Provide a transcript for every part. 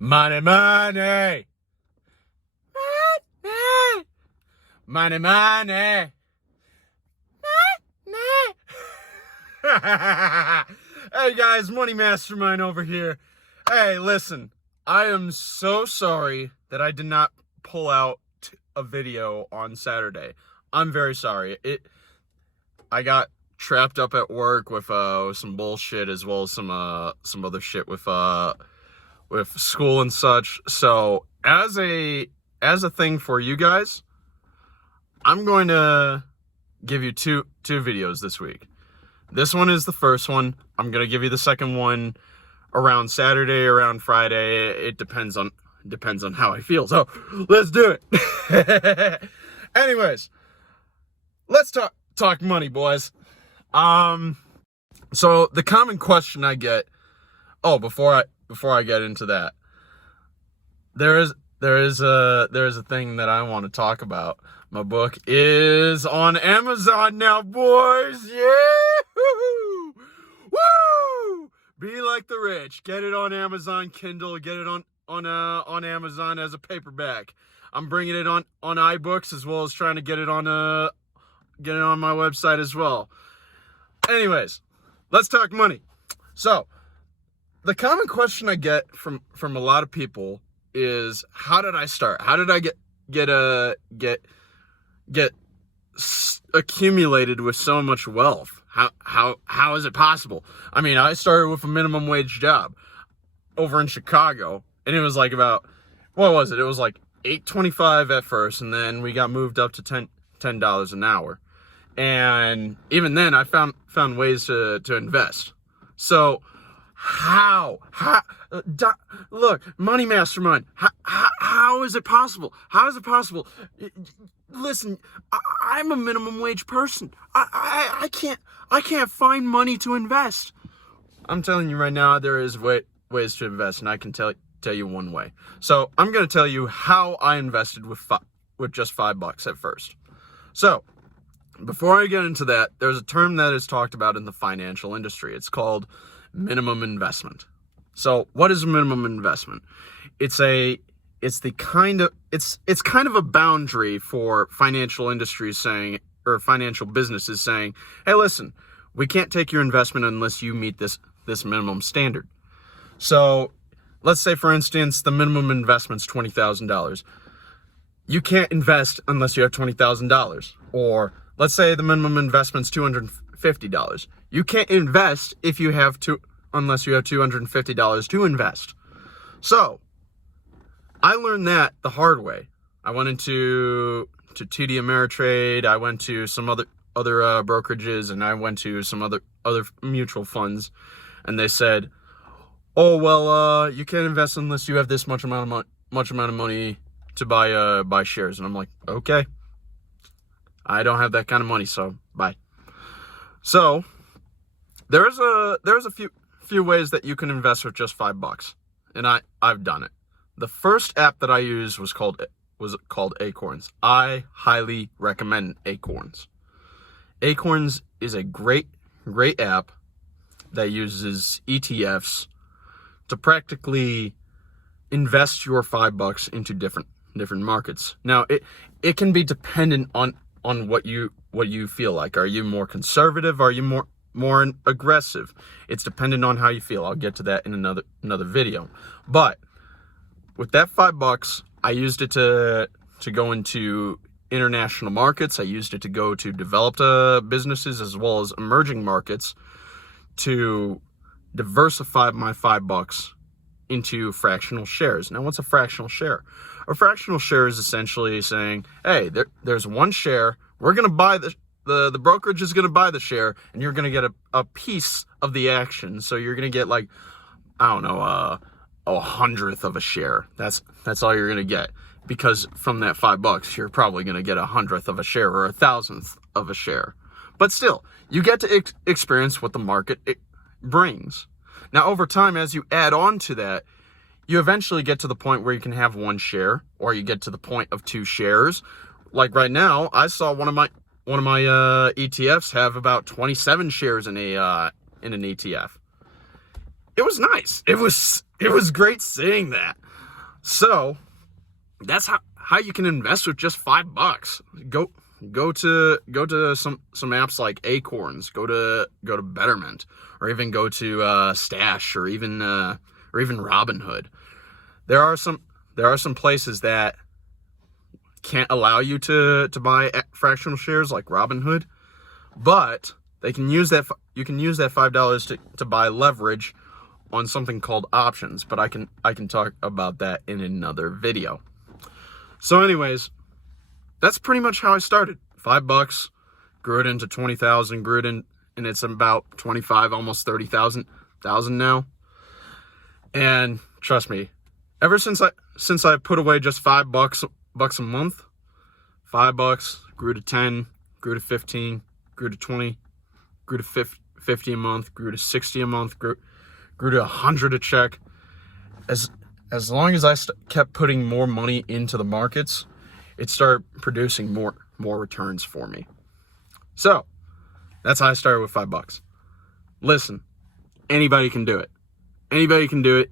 Money, money. Money. Money, money. Money. Hey guys, Money Mastermind over here. Hey, listen, I am so sorry that I did not pull out a video on Saturday. I'm very sorry. I got trapped up at work with some bullshit, as well as some other shit with school and such. So as a thing for you guys, I'm going to give you two videos this week. This one is the first one. I'm going to give you the second one around Saturday, around Friday. It depends on how I feel. So let's do it. Anyways, let's talk money, boys. So the common question I get, before I get into that, there is a thing that I want to talk about. My book is on Amazon now, boys. Yeah! Woo! Be like the rich. Get it on Amazon Kindle. Get it on Amazon as a paperback. I'm bringing it on iBooks, as well as trying to get it on my website as well. Anyways, let's talk money. So, the common question I get from a lot of people is, how did I start? How did I get accumulated with so much wealth? How is it possible? I mean, I started with a minimum wage job over in Chicago, and it was like about, what was it? It was like $8.25 at first, and then we got moved up to $10 an hour. And even then, I found ways to invest. So look, Money Mastermind, how is it possible? How is it possible? Listen, I'm a minimum wage person. I can't find money to invest. I'm telling you right now, there is ways to invest, and I can tell you one way. So I'm going to tell you how I invested with just $5 at first. So before I get into that, there's a term that is talked about in the financial industry. It's called minimum investment. So what is a minimum investment? It's kind of a boundary for financial industries saying, or financial businesses saying, hey, listen, we can't take your investment unless you meet this minimum standard. So let's say, for instance, the minimum investment's $20,000. You can't invest unless you have $20,000. Or let's say the minimum investment's $250. You can't invest unless you have $250 to invest. So I learned that the hard way. I went into TD Ameritrade. I went to some other brokerages, and I went to some other mutual funds, and they said, "Oh well, you can't invest unless you have this much amount of money to buy shares." And I'm like, okay, I don't have that kind of money, so bye. So there's a few ways that you can invest with just $5, and I've done it. The first app that I used was called Acorns. I highly recommend Acorns. Acorns is a great app that uses ETFs to practically invest your $5 into different markets. Now it can be dependent on what you feel like. Are you more conservative? Are you more aggressive? It's dependent on how you feel. I'll get to that in another video. But with that $5, I used it to go into international markets. I used it to go to developed businesses, as well as emerging markets, to diversify my $5 into fractional shares. Now, what's a fractional share? A fractional share is essentially saying, hey, there's one share. We're going to buy the brokerage is going to buy the share, and you're going to get a piece of the action. So you're going to get, like, I don't know, a 100th of a share. That's all you're going to get, because from that $5, you're probably going to get 100th of a share or 1,000th of a share. But still, you get to experience what the market brings. Now, over time, as you add on to that, you eventually get to the point where you can have one share, or you get to the point of 2 shares. Like right now, I saw one of my ETFs have about 27 shares in an ETF. It was nice. It was great seeing that. So that's how you can invest with just $5. Go to some apps like Acorns, go to Betterment, or even go to Stash, or even Robinhood. There are some places that can't allow you to buy fractional shares like Robinhood, but you can use that $5 to buy leverage on something called options, but I can talk about that in another video. So anyways, that's pretty much how I started. $5, grew it into 20,000, grew it in, and it's about 25, almost 30,000 now. And trust me, ever since I put away just $5 a month, $5 grew to 10, grew to 15, grew to 20, grew to 50 a month, grew to 60 a month, grew to 100 a check. As long as I kept putting more money into the markets, it started producing more returns for me. So that's how I started with $5. Listen, anybody can do it. Anybody can do it.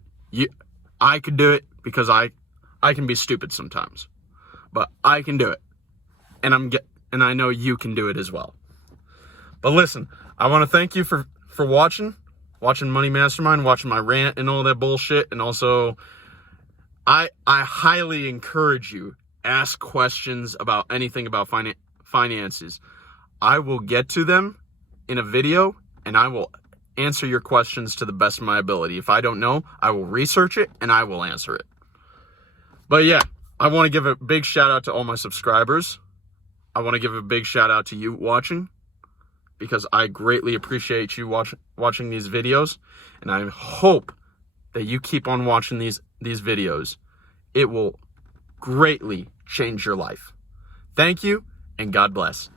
I could do it because I can be stupid sometimes, but I can do it, and I know you can do it as well. But listen, I want to thank you for watching Money Mastermind, watching my rant and all that bullshit, and also I highly encourage you, ask questions about anything about finances. I will get to them in a video, and I will answer your questions to the best of my ability. If I don't know, I will research it and I will answer it. But yeah, I want to give a big shout out to all my subscribers. I want to give a big shout out to you watching, because I greatly appreciate you watching these videos, and I hope that you keep on watching these videos. It will greatly change your life. Thank you, and God bless.